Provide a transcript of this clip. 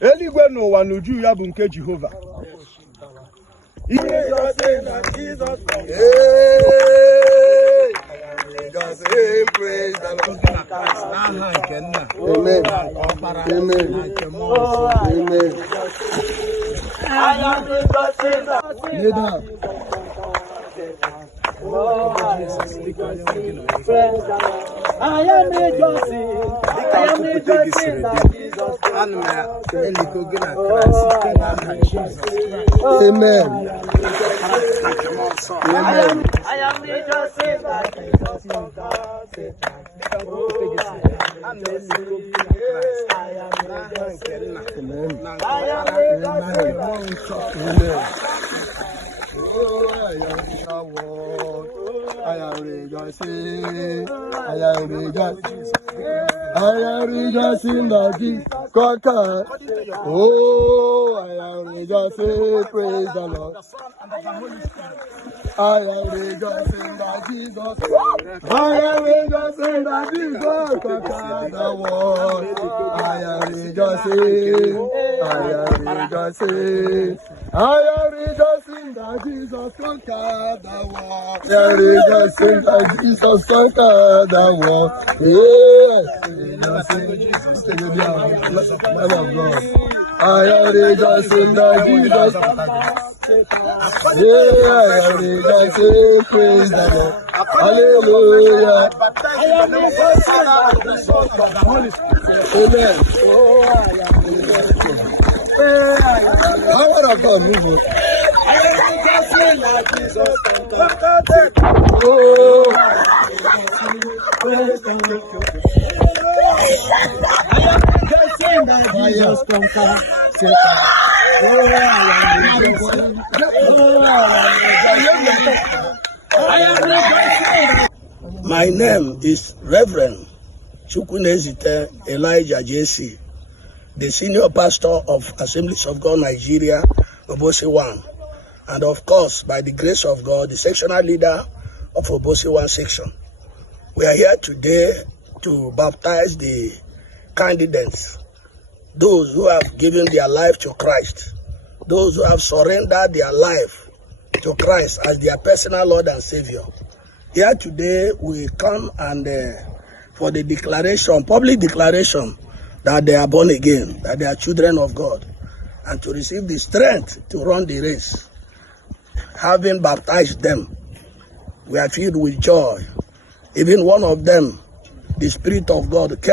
Eluigwe n'ụwa n'uju ya bụ nke Jehova. I am rejoicing that Jesus conquered. Oh, I am rejoicing, praise the Lord. I am rejoicing that Jesus. I am rejoicing that Jesus conquered the world. I am rejoicing. I am rejoicing. I am rejoicing that Jesus conquered the world. I am rejoicing that Jesus conquered the world. Yes, rejoicing. Lamb of God. I am rejoicing that Jesus. Yeah, I am rejoicing. Praise the Lord. Hallelujah. I am rejoicing that Jesus conquered. Amen. Oh, I am rejoicing. How would I come move? I am rejoicing that Jesus conquered. Oh, praise the Lord. Jesus conquered Satan. My name is Reverend Chukwunezite Elijah JC, the senior pastor of Assemblies of God Nigeria, Obosi 1, and of course, by the grace of God, the sectional leader of Obosi 1 section. We are here today to baptize the candidates, those who have given their life to Christ, those who have surrendered their life to Christ as their personal Lord and Savior. Here today we come and for the declaration, public declaration, that they are born again, that they are children of God, and to receive the strength to run the race. Having baptized them, we are filled with joy. Even one of them, the Spirit of God